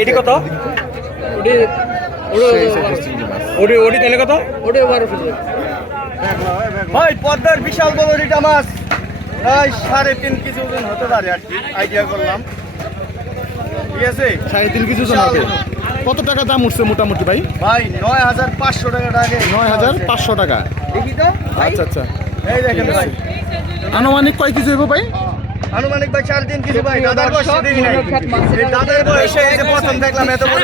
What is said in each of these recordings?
এটি কত? ওটি ওটি ওটি তেলে কত? ওটি বারোশো ভাই পদ্মার বিশাল বড় রিটা মাছ। প্রায় সাড়ে তিন কেজি ওজন হতে পারে আর কি আইডিয়া করলাম। ঠিক আছে? সাড়ে তিন হবে। কত টাকা দাম উঠছে মোটামুটি ভাই? ভাই নয় হাজার পাঁচশো টাকা আগে নয় হাজার পাঁচশো টাকা। দেখি তো। আচ্ছা আচ্ছা। এই দেখেন ভাই। আনুমানিক কয় কেজি হইব ভাই? আনুমানিক ভাই সাড়ে তিন কেজি ভাই দাদার বয়সে দেখি নাই। এই দাদার বয়সে এই যে প্রথম দেখলাম এত বড়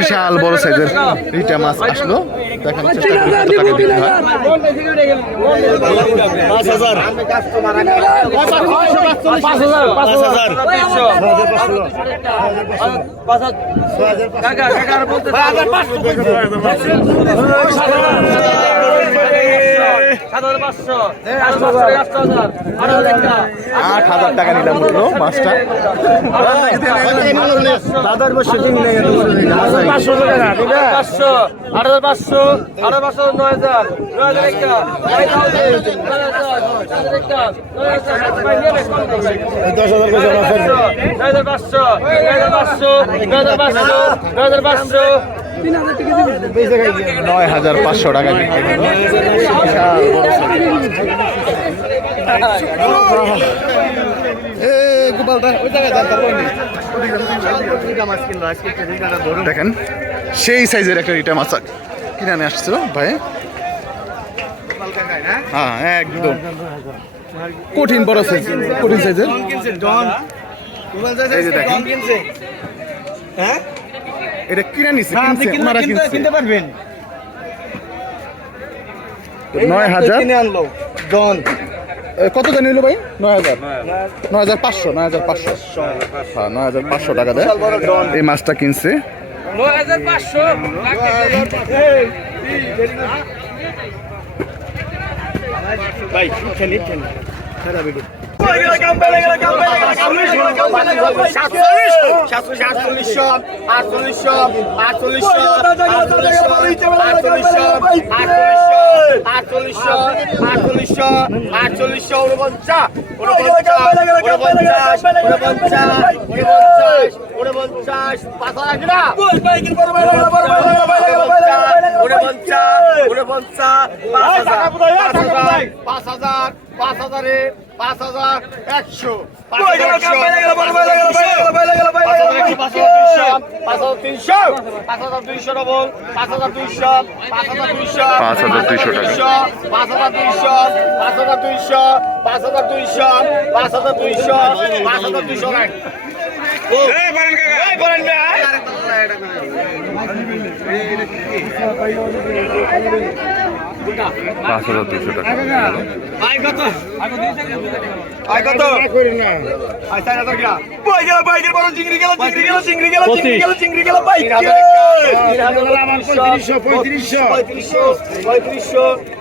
বিশাল বড় সাইজের রিটা মাছ আসলো। দেখানোর চেষ্টা করি কত টাকা বিক্রি হয়। পাঁচ হাজার। পাঁচ হাজার পাঁচ হাজার আট হাজার টাকা নিলাম বলল মাছটা দাদার বড় রিটা মাছ পাঁচশো টাকা পাঁচশো আট হাজার পাঁচশো আট হাজার পাঁচশো নয় হাজার নয় হাজার একটা নয় হাজার নয় হাজার নয় হাজার পাঁচশো নয় হাজার পাঁচশো নয় হাজার পাঁচশো নয় হাজার পাঁচশো নয় হাজার পাঁচশো টাকা বিক্রি দেখেন সেই সাইজের একটা রিটা মাছ কিনে আনে আসছিল ভাই? হ্যাঁ একদম। কঠিন বড় সাইজ কঠিন সাইজের হ্যাঁ? এটা কিনে নিচ্ছে হ্যাঁ, কিনছে ওনারা কিনতে- কিনছে। কিনতে পারবেন। নয় হাজার? কিনে আনলো ডন। এ, কত জানি হলো ভাই? নয় হাজার। নয় হাজার। পাঁচশো নয় হাজার পাঁচশো। হ্যাঁ নয় হাজার পাঁচশো টাকা দেয়। এই মাছটা কিনছে। নয় হাজার পাঁচশো। ভাই খেলি খেলি খেলা আটচল্লিশ আটচল্লিশ আটচল্লিশ আটচল্লিশ আটচল্লিশশো আটচল্লিশশো আটচল্লিশশো উনপঞ্চাশ উনপঞ্চাশ উনপঞ্চাশ উনপঞ্চাশ উনপঞ্চাশ উনপঞ্চাশ পাঁচ হাজার পাঁচ হাজার, পাঁচ হাজারে পাঁচ হাজার, একশো পাঁচ হাজার দুইশো টাকা পাঁচ হাজার দুইশো পাঁচ হাজার দুইশো পাঁচ হাজার দুইশো পাঁচ হাজার দুইশো পাঁচ হাজার দুইশো টাকা পাঁচ হাজার দুশো টাকা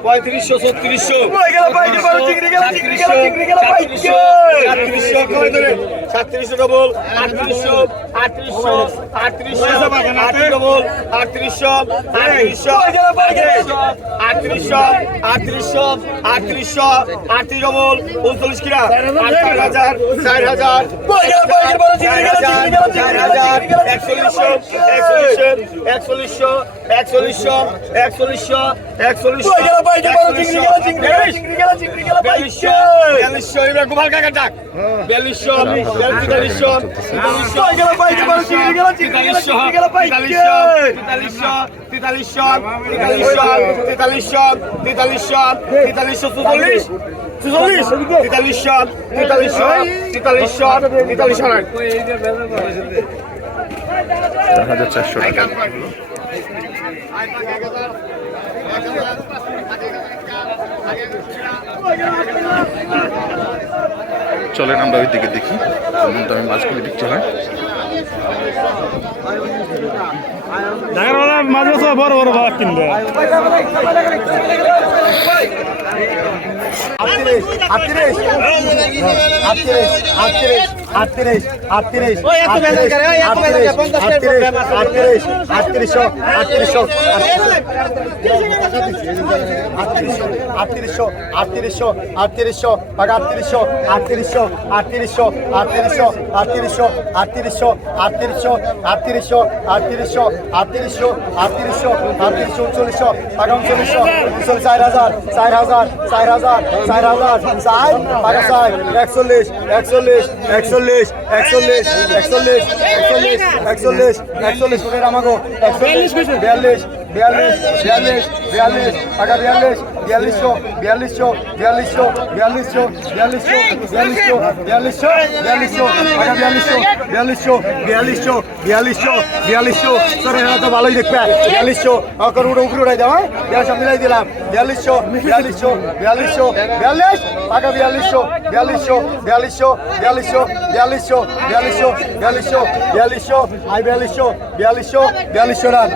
পঁয়ত্রিশশো ছত্রিশশো সাতত্রিশশো ডবল আটত্রিশশো আটত্রিশশো আটত্রিশশো আটত্রিশ ডবল আটত্রিশশো আটত্রিশশো আটত্রিশশো আটত্রিশশো আটত্রিশশো আটত্রিশ ডবল উনচল্লিশ কিনা চার হাজার চার হাজার চার হাজার একচল্লিশশো একচল্লিশশো একচল্লিশশো একচল্লিশশো একচল্লিশশো একচল্লিশশো বিয়াল্লিশশো বিয়াল্লিশশো এবার গোপাল কাকা ডাক বিয়াল্লিশশো তেতাল্লিশশো তেতাল্লিশশো তেতাল্লিশশো তেতাল্লিশশো তেতাল্লিশশো তেতাল্লিশ তেতাল্লিশ তেতাল্লিশশো চুচল্লিশ তেতাল্লিশ তেতাল্লিশ চলেন আমরা ওই দিকে দেখি। আমি মাছগুলি হয়। ঢাকার বাজার মাছ বছর বড় বড় বাজার কিনবে। আটত্রিশ আটত্রিশ আটত্রিশ আটত্রিশ আটত্রিশ আটত্রিশ আটত্রিশ আটত্রিশ আটত্রিশশো আটত্রিশশো আটত্রিশশো আটত্রিশশো আটত্রিশশো আটত্রিশশো আটত্রিশশো আটত্রিশশো আটত্রিশশো আটত্রিশশো আটত্রিশশো আটত্রিশশো আটত্রিশশো আটত্রিশশো আটত্রিশশো উনচল্লিশশো পাকা উনচল্লিশশো উনচল্লিশ চার হাজার চার হাজার চার হাজার চার হাজার চার পাকা চার একচল্লিশ একচল্লিশ একচল্লিশ একচল্লিশ একচল্লিশ একচল্লিশ একচল্লিশ একচল্লিশ কোটি আমাগো একচল্লিশ বিয়াল্লিশ বিয়াল্লিশ বিয়াল্লিশ বিয়াল্লিশ টাকা বিয়াল্লিশ বিয়াল্লিশশো বিয়াল্লিশশো বিয়াল্লিশশো বিয়াল্লিশশো বিয়াল্লিশশো বিয়াল্লিশশো বিয়াল্লিশশো বিয়াল্লিশশো টাকা বিয়াল্লিশশো বিয়াল্লিশশো বিয়াল্লিশশো বিয়াল্লিশশো বিয়াল্লিশশো সরে হ্যাঁ তো ভালোই দেখবে বিয়াল্লিশশো উড়ে উপরে উড়াই দাও হ্যাঁ বিয়াল্লিশশো মিলাই দিলাম বিয়াল্লিশশো বিয়াল্লিশশো বিয়াল্লিশশো বিয়াল্লিশ টাকা বিয়াল্লিশশো বিয়াল্লিশশো বিয়াল্লিশশো বিয়াল্লিশশো বিয়াল্লিশশো বিয়াল্লিশশো বিয়াল্লিশশো বিয়াল্লিশশো আই বিয়াল্লিশশো বিয়াল্লিশশো বিয়াল্লিশশো রান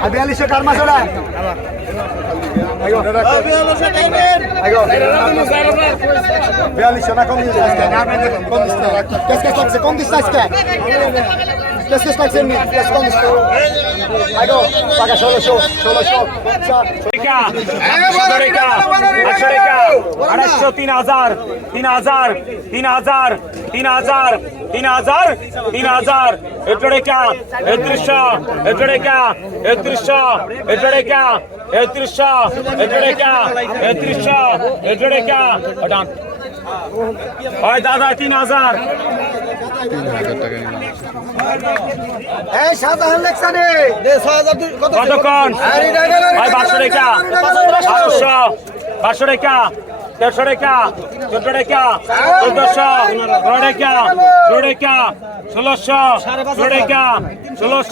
আর বিয়াল্লিশশো কার মাছ ওরা বিয়াল্লিশশো না কম দিচ্ছে কম দিচ্ছে কম দিচ্ছে আজকে Let's just like Zimni. Let's go. I go. Paga solo show. Solo show. আড়াইশো তিন হাজার তিন হাজার তিন হাজার তিন হাজার তিন হাজার তিন হাজার এটরেকা এত্রিশ এটরেকা এত্রিশ এটরেকা এত্রিশ এটরেকা এত্রিশ এটরেকা ওটা হয় দাদা তিন হাজার তিন হাজার টাকা এই শাহজাহান লেখছানি কতক্ষণ পাঁচশো রেখা পাঁচশো পাঁচশো রেখা দেড়শো রেখা চোদ্দ রেখা চোদ্দশো পনেরো রেখা ষোলো রেখা ষোলোশো ষোলো রেখা রেখা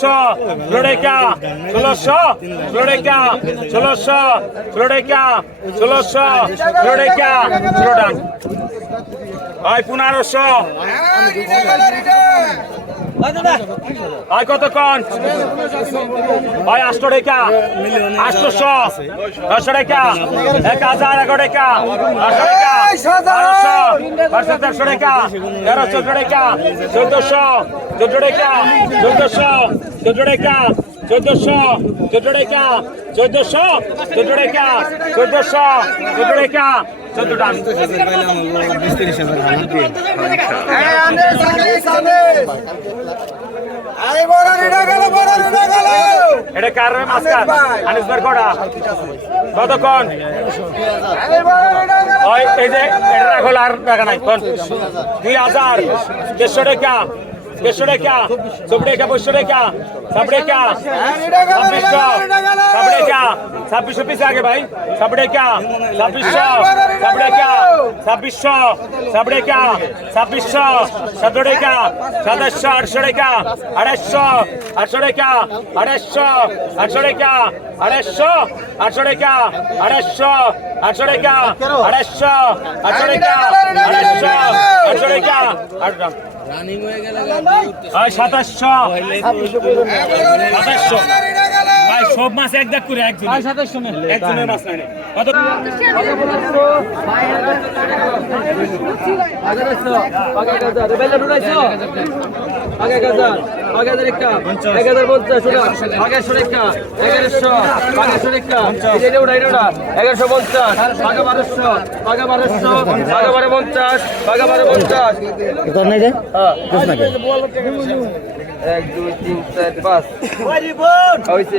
রেখা রেখা রেখা হয় ভাই কতক্ষণ ভাই আটশো টাকা আটশোশো দশশো টাকা এক হাজার এগারো টাকা আটশো। টাকা বারোশো বারোশো তেরোশো টাকা তেরো চোদ্দ টাকা চোদ্দশো চোদ্দ টাকা চোদ্দশো চোদ্দ টাকা চোদ্দশো চোদ্দ টাকা চোদ্দশো চোদ্দ টাকা চোদ্দশো চোদ্দ টাকা চোদ্দ এটা কার মাস্কার আনিস বের করা কতক্ষণ? এই যে, এটা রাখো, আর টাকা নাই দুই হাজার, দেড়শো টাকা। দেড়শো টাকা চব্বিশ টাকা পঁচিশশো টাকা সব টাকা ছাব্বিশশো সব টাকা ছাব্বিশশো পিস আগে ভাই সব টাকা ছাব্বিশশো সব টাকা ছাব্বিশশো সব টাকা ছাব্বিশশো সতেরো টাকা সাতাশশো, আটশো টাকা আড়াইশো, আটশো টাকা আড়াইশো, আটশো টাকা আড়াইশো, আটশো টাকা আড়াইশো, আটশো টাকা আড়াইশো, আটশো টাকা আড়াইশো রানিং সাতাশ ভাই সব মাছ এক দাগ করে একজন ভাই সাথে শুনে একজনের মাছ নাই কত এক এগারোশো এটা এগারোশো বারোশো বারোশো বারো বারো পঞ্চাশ এক দুই তিন চার পাঁচ হয়েছে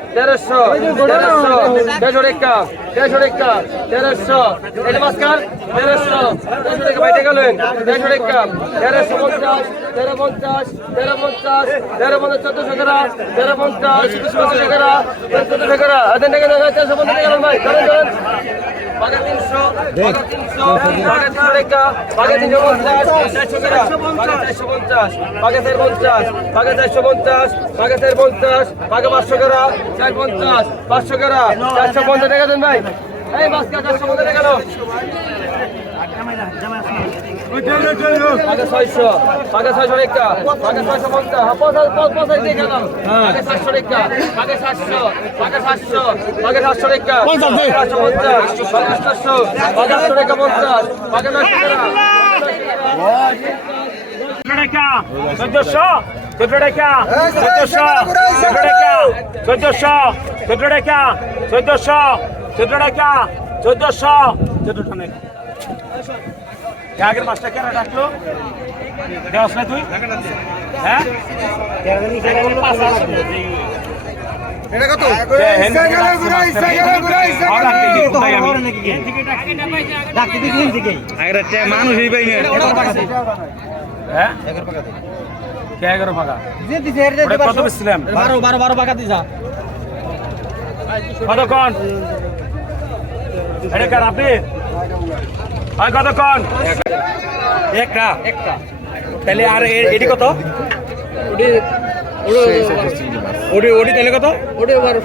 তেরোশো তেরোশো তেরোশো একটা তেরোশো একটা তেরোশো এটা তেরোশো টাকা বাইটে গেলেন তেরোশো, টাকা, তেরোশো পঞ্চাশ, তেরো পঞ্চাশ তেরো পঞ্চাশ তেরো পঞ্চাশ, চোদ্দশো টাকা, তেরো পঞ্চাশ, চোদ্দশো টাকা চোদ্দশো টাকা আদেন টাকা তেরোশো পঞ্চাশ, টাকা ভাই, চলেন চলেন। পাকা তিনশো পাকা তিনশো পাকা তিনশো টাকা পাকা তিনশো পঞ্চাশ, চারশো টাকা পাকা চারশো পঞ্চাশ পঞ্চাশ পাকা চারশো পঞ্চাশ পাকা পঞ্চাশ পাকা পাঁচশো চার পঞ্চাশ পাঁচশো টাকা চারশো পঞ্চাশ টাকা দেন ভাই। এই মাছ চারশো পঞ্চাশ টাকা দাও আগে ছয়শো আগে ছয়শো রেখা আগে ছয়শো পঞ্চাশ। পঞ্চাশ দিয়ে গেলাম আগে সাতশো রেখা আগে সাতশো আগে সাতশো আগে সাতশো রেখা। সাতশো পঞ্চাশ আগে সাতশো আগে আটশো রেখা পঞ্চাশ আগে নয়শো টাকা। চোদ্দশো। চোদ্দ টাকা চোদ্দশো চোদ্দ টাকা চোদ্দশো চোদ্দ টাকা চোদ্দশো চোদ্দ টাকা চোদ্দশো চোদ্দ টাকা আগের পাঁচটা কেন ডাকলো দেওয়াস না তুই হ্যাঁ হ্যাঁ এগারো ওটা কত বেচছিলাম বারো বারো বারো পাকা দিছা। কতক্ষণ? এটা কার আপনি? হয় কতক্ষণ? একটা। একটা তাহলে আর এটি কত? ওটি ওটি ওটি তাহলে কত? ওটি বারো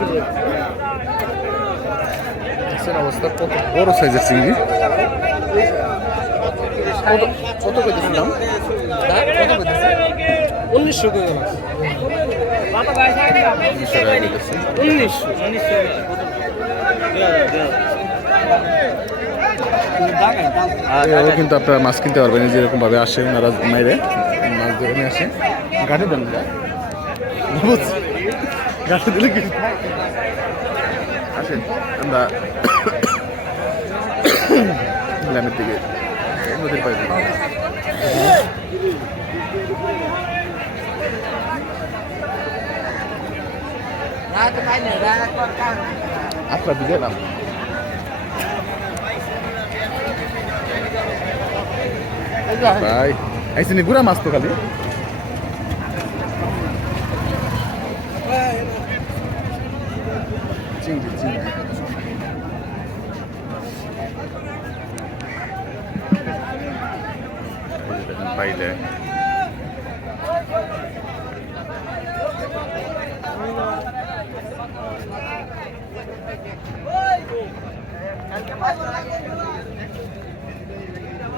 অবস্থা কত বড় সাইজের চিংড়ি? কত- কত করে দিচ্ছিলাম উনিশশো কিন্তু আপনারা মাছ কিনতে পারবেন, এই যেরকম ভাবে আসে ওনারা মাইরে, মাছ ধরে নিয়ে আসে গাঠি দেন দিলে কি? আসেন, আমরা গ্রামের দিকে নদীর আপনার দিকে এলাম ভাই আইসিনি গুড়া মাছ তো খালি। চিংড়ি চিংড়ি। পাইলে